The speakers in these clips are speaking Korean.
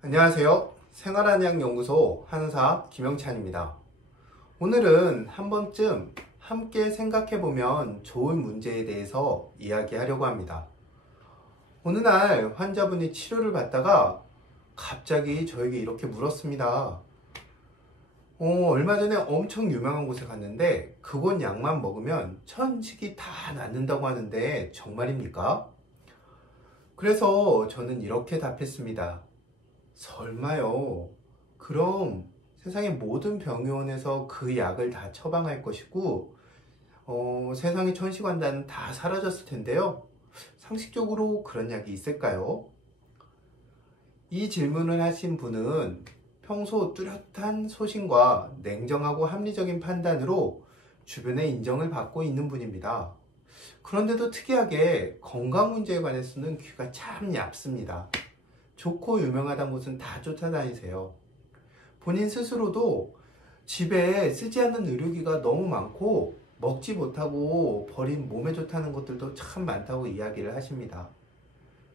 안녕하세요. 생활안약연구소 한의사 김영찬입니다. 오늘은 한 번쯤 함께 생각해보면 좋은 문제에 대해서 이야기하려고 합니다. 어느 날 환자분이 치료를 받다가 갑자기 저에게 이렇게 물었습니다. 얼마 전에 엄청 유명한 곳에 갔는데 그곳 약만 먹으면 천식이 다 낫는다고 하는데 정말입니까? 그래서 저는 이렇게 답했습니다. 설마요. 그럼 세상의 모든 병원에서 그 약을 다 처방할 것이고 세상의 천시관단은 다 사라졌을 텐데요. 상식적으로 그런 약이 있을까요? 이 질문을 하신 분은 평소 뚜렷한 소신과 냉정하고 합리적인 판단으로 주변의 인정을 받고 있는 분입니다. 그런데도 특이하게 건강 문제에 관해서는 귀가 참 얇습니다. 좋고 유명하다는 곳은 다 쫓아다니세요. 본인 스스로도 집에 쓰지 않는 의료기가 너무 많고 먹지 못하고 버린 몸에 좋다는 것들도 참 많다고 이야기를 하십니다.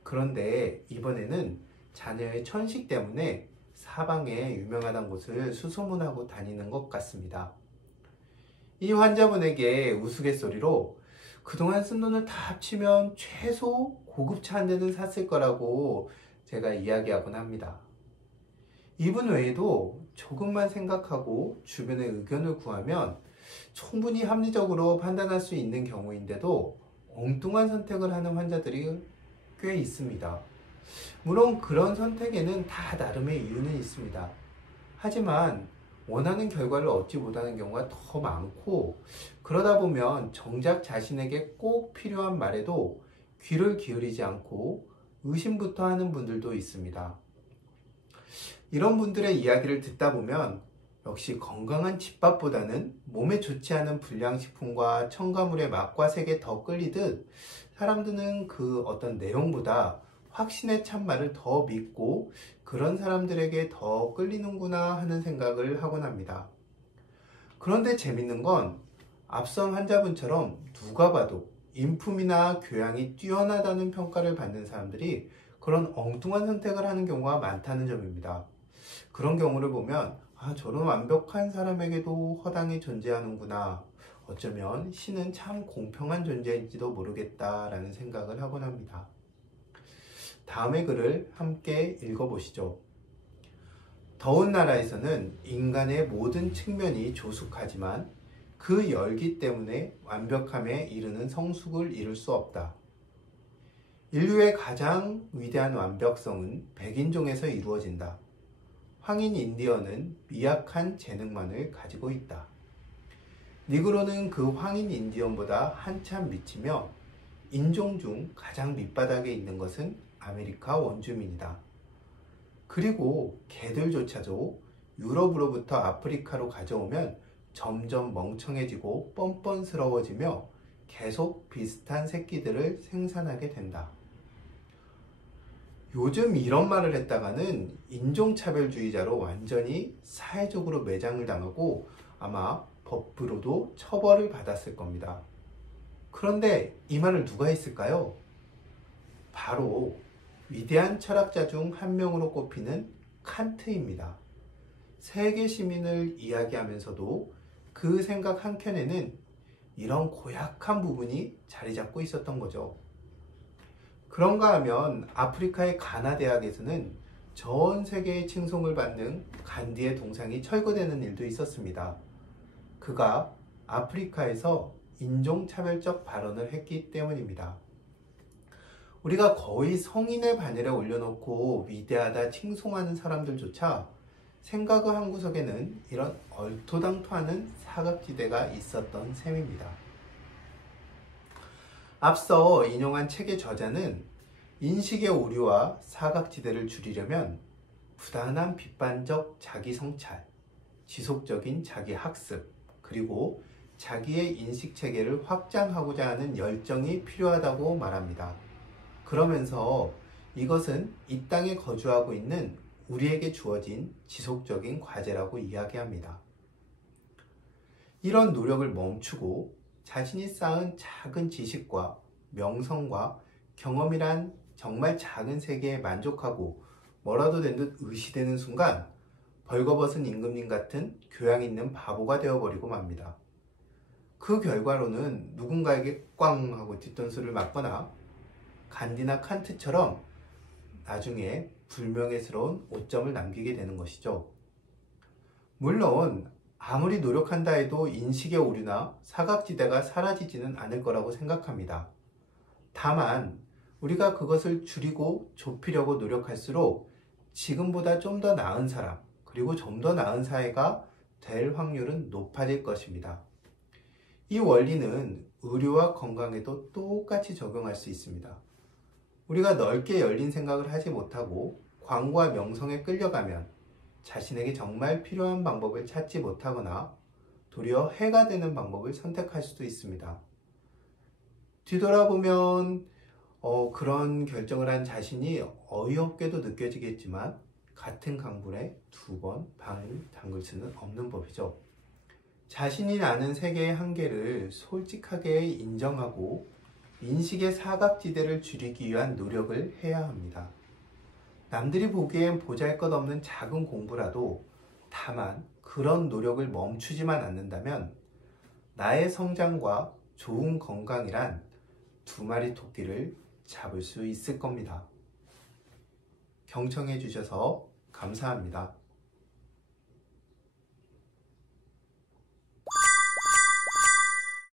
그런데 이번에는 자녀의 천식 때문에 사방에 유명하다는 곳을 수소문하고 다니는 것 같습니다. 이 환자분에게 우스갯소리로 그동안 쓴 돈을 다 합치면 최소 고급차 한 대는 샀을 거라고 제가 이야기하곤 합니다. 이분 외에도 조금만 생각하고 주변의 의견을 구하면 충분히 합리적으로 판단할 수 있는 경우인데도 엉뚱한 선택을 하는 환자들이 꽤 있습니다. 물론 그런 선택에는 다 나름의 이유는 있습니다. 하지만 원하는 결과를 얻지 못하는 경우가 더 많고, 그러다 보면 정작 자신에게 꼭 필요한 말에도 귀를 기울이지 않고 의심부터 하는 분들도 있습니다. 이런 분들의 이야기를 듣다 보면 역시 건강한 집밥보다는 몸에 좋지 않은 불량식품과 첨가물의 맛과 색에 더 끌리듯 사람들은 그 어떤 내용보다 확신의 참말을 더 믿고 그런 사람들에게 더 끌리는구나 하는 생각을 하곤 합니다. 그런데 재밌는 건 앞선 환자분처럼 누가 봐도 인품이나 교양이 뛰어나다는 평가를 받는 사람들이 그런 엉뚱한 선택을 하는 경우가 많다는 점입니다. 그런 경우를 보면 저런 완벽한 사람에게도 허당이 존재하는구나. 어쩌면 신은 참 공평한 존재인지도 모르겠다라는 생각을 하곤 합니다. 다음의 글을 함께 읽어보시죠. 더운 나라에서는 인간의 모든 측면이 조숙하지만 그 열기 때문에 완벽함에 이르는 성숙을 이룰 수 없다. 인류의 가장 위대한 완벽성은 백인종에서 이루어진다. 황인 인디언은 미약한 재능만을 가지고 있다. 니그로는 그 황인 인디언보다 한참 미치며 인종 중 가장 밑바닥에 있는 것은 아메리카 원주민이다. 그리고 개들조차도 유럽으로부터 아프리카로 가져오면 점점 멍청해지고 뻔뻔스러워지며 계속 비슷한 새끼들을 생산하게 된다. 요즘 이런 말을 했다가는 인종차별주의자로 완전히 사회적으로 매장을 당하고 아마 법으로도 처벌을 받았을 겁니다. 그런데 이 말을 누가 했을까요? 바로 위대한 철학자 중 한 명으로 꼽히는 칸트입니다. 세계 시민을 이야기하면서도 그 생각 한켠에는 이런 고약한 부분이 자리 잡고 있었던 거죠. 그런가 하면 아프리카의 가나 대학에서는 전 세계의 칭송을 받는 간디의 동상이 철거되는 일도 있었습니다. 그가 아프리카에서 인종차별적 발언을 했기 때문입니다. 우리가 거의 성인의 바늘에 올려놓고 위대하다 칭송하는 사람들조차 생각의 한 구석에는 이런 얼토당토하는 사각지대가 있었던 셈입니다. 앞서 인용한 책의 저자는 인식의 오류와 사각지대를 줄이려면 부단한 비판적 자기 성찰, 지속적인 자기 학습, 그리고 자기의 인식 체계를 확장하고자 하는 열정이 필요하다고 말합니다. 그러면서 이것은 이 땅에 거주하고 있는 우리에게 주어진 지속적인 과제라고 이야기합니다. 이런 노력을 멈추고 자신이 쌓은 작은 지식과 명성과 경험이란 정말 작은 세계에 만족하고 뭐라도 된 듯 의시되는 순간 벌거벗은 임금님 같은 교양 있는 바보가 되어버리고 맙니다. 그 결과로는 누군가에게 꽝 하고 뒤통수를 맞거나 간디나 칸트처럼 나중에 불명예스러운 오점을 남기게 되는 것이죠. 물론 아무리 노력한다 해도 인식의 오류나 사각지대가 사라지지는 않을 거라고 생각합니다. 다만 우리가 그것을 줄이고 좁히려고 노력할수록 지금보다 좀 더 나은 사람, 그리고 좀 더 나은 사회가 될 확률은 높아질 것입니다. 이 원리는 의료와 건강에도 똑같이 적용할 수 있습니다. 우리가 넓게 열린 생각을 하지 못하고 광고와 명성에 끌려가면 자신에게 정말 필요한 방법을 찾지 못하거나 도리어 해가 되는 방법을 선택할 수도 있습니다. 뒤돌아보면 그런 결정을 한 자신이 어이없게도 느껴지겠지만 같은 강불에 2번 방을 담글 수는 없는 법이죠. 자신이 아는 세계의 한계를 솔직하게 인정하고 인식의 사각지대를 줄이기 위한 노력을 해야 합니다. 남들이 보기엔 보잘것없는 작은 공부라도 다만 그런 노력을 멈추지만 않는다면 나의 성장과 좋은 건강이란 2마리 토끼를 잡을 수 있을 겁니다. 경청해 주셔서 감사합니다.